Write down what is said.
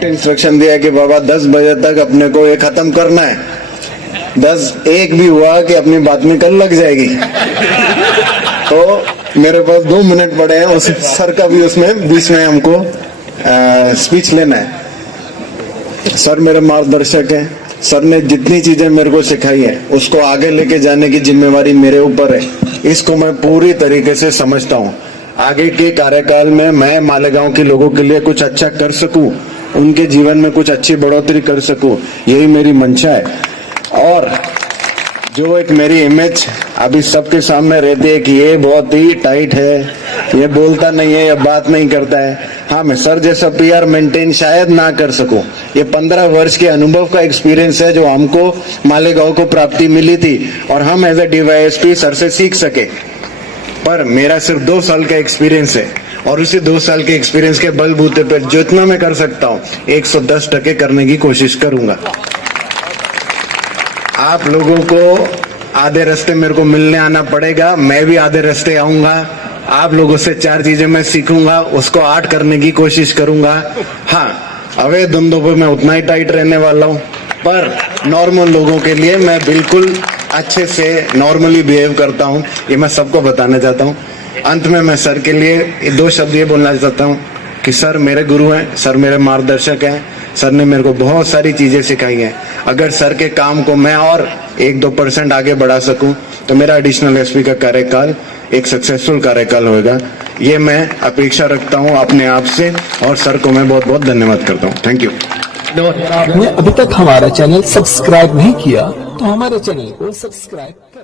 Direct instruction दिया कि बाबा 10 बजे तक अपने को ये खत्म करना है। 10:01 भी हुआ कि अपनी बात में कल लग जाएगी। तो मेरे पास 2 मिनट पड़े हैं, उस सर का भी उसमें बीच में हमको स्पीच लेना है। सर मेरे मार्गदर्शक हैं। सर ने जितनी चीजें मेरे को सिखाई है उसको आगे लेके जाने की जिम्मेवारी मेरे ऊपर है। इसको मैं पूरी तरीके से समझता हूँ। आगे के कार्यकाल में मैं मालेगांव के लोगों के लिए कुछ अच्छा कर सकूं, उनके जीवन में कुछ अच्छी बढ़ोतरी कर सकूं, यही मेरी मंशा है। और जो एक मेरी इमेज अभी सबके सामने रहती है कि ये बहुत ही टाइट है, ये बोलता नहीं है, ये बात नहीं करता है। हाँ, मैं सर जैसा पीआर मेंटेन शायद ना कर सकूं। ये 15 वर्ष के अनुभव का एक्सपीरियंस है जो हमको मालेगांव को प्राप्ति मिली थी और हम एज ए डीवाईएसपी सर से सीख सके। पर मेरा सिर्फ 2 साल का एक्सपीरियंस है और उसी 2 साल के एक्सपीरियंस के बलबूते पर जितना मैं कर सकता हूँ 110% करने की कोशिश करूंगा। आप लोगों को आधे रास्ते मेरे को मिलने आना पड़ेगा, मैं भी आधे रास्ते आऊंगा। आप लोगों से 4 चीजें मैं सीखूंगा, उसको 8 करने की कोशिश करूंगा। हाँ, अवैध धंधों पर मैं उतना ही टाइट रहने वाला हूं, पर नॉर्मल लोगों के लिए मैं बिल्कुल अच्छे से नॉर्मली बिहेव करता हूं। ये मैं सबको बताना चाहता हूं। अंत में मैं सर के लिए 2 शब्द ये बोलना चाहता हूं कि सर मेरे गुरु हैं, सर मेरे मार्गदर्शक हैं। सर ने मेरे को बहुत सारी चीजें सिखाई हैं। अगर सर के काम को मैं और 1-2% आगे बढ़ा सकूं तो मेरा एडिशनल एसपी का कार्यकाल एक सक्सेसफुल कार्यकाल होगा। ये मैं अपेक्षा रखता हूं अपने आप से और सर को मैं बहुत बहुत धन्यवाद करता हूं। Thank you. आपने अभी तक हमारा चैनल सब्सक्राइब नहीं किया तो हमारे चैनल को सब्सक्राइब कर